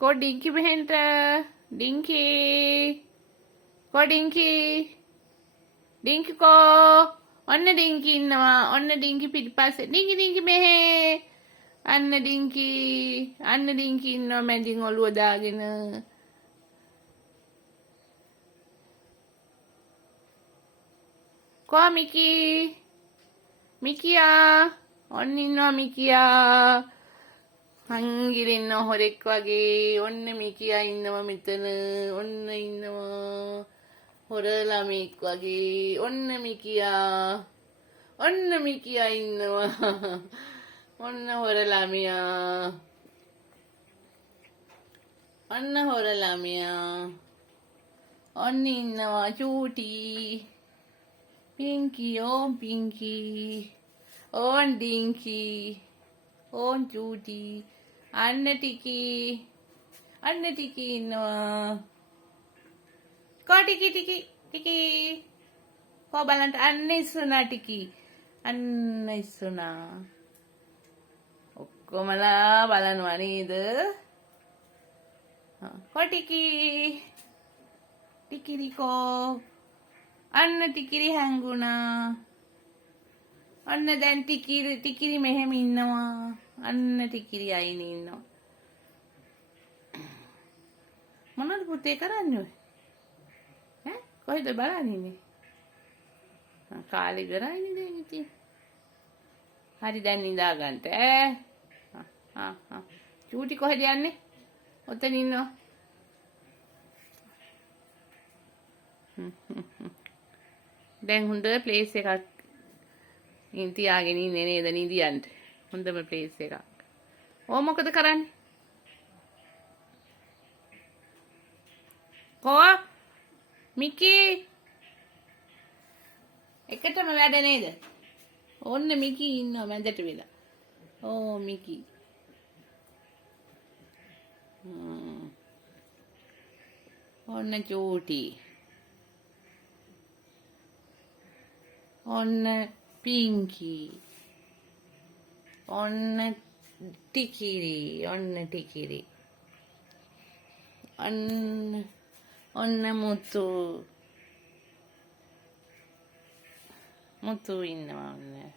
Ko Dinky මෙහෙන්ට ඩිංකි ඩිංකි ඩිංකි ඔන්න ඩිංකි ඉන්නවා ඔන්න ඩිංකි පිටිපස්සේ ඩිංකි මෙහෙ අන්න ඩිංකි ඉන්නවා මැදින් ඔළුව දාගෙන මිකියා ඔන්න ඉන්නවා මිකියා හංගිරින්න හොරෙක් වගේ ඔන්න මිකියා ඉන්නවා මෙතන ඔන්න ඉන්නවා හොර ළමෙක් වගේ ඔන්න මිකියා ඉන්නවා ඔන්න හොර ළමයා ඔන්න ඉන්නවා චූටි පිංකි ඕන් ඩිංකි ඕන් චූටි අන්න ටිකි ඉන්නවා කෝ ටිකි කෝ බලන්න අන්න ඉස්සුනා ටිකි අන්න ඉස්සුනා ඔක්කොමලා බලනවා නේද කෝ ටිකිරිකෝ අන්න ටිකිරි හැංගුණා අන්න දැන් ටිකිරි මෙහෙම ඉන්නවා අන්න ටිකිරි අයිනේ ඉන්නවා මොනවද පුතේ කරන්නේ ඔය ඈ කොහෙද බලන්නේ ඉන්නේ කාලේ ඉවරයිනේ දැන් ඉතින් හරි දැන් නිදා ගන්න චූටි කොහෙද යන්නේ ඔතන ඉන්නවා දැන් හොඳ ප්ලේස් එකක් තියාගෙන ඉන්නේ නේද නිදියන්ට හොඳම ප්ලේස් එකක් ඕ මොකද කරන්නේ කෝ මිකි එකටම වැඩ නේද ඔන්න මිකි ඉන්නවා මැදට වෙලා ඕ මිකි ඔන්න චූටි ඔන්න පිංකි ඔන්න ටිකිරි ඔන්න මුතු ඉන්නවා ඔන්න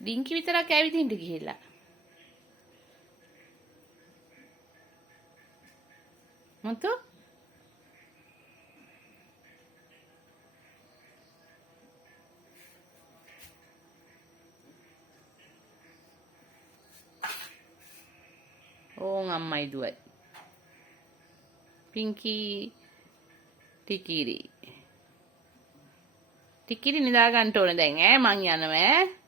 ඩිංකි විතරක් ඇවිදින්න ගිහිල්ලා මුතු ඕන් අම්මයි දුවයි පිංකි ටිකිරි නිදා ගන්න ඕන දැන් ඈ මං යනවා ඈ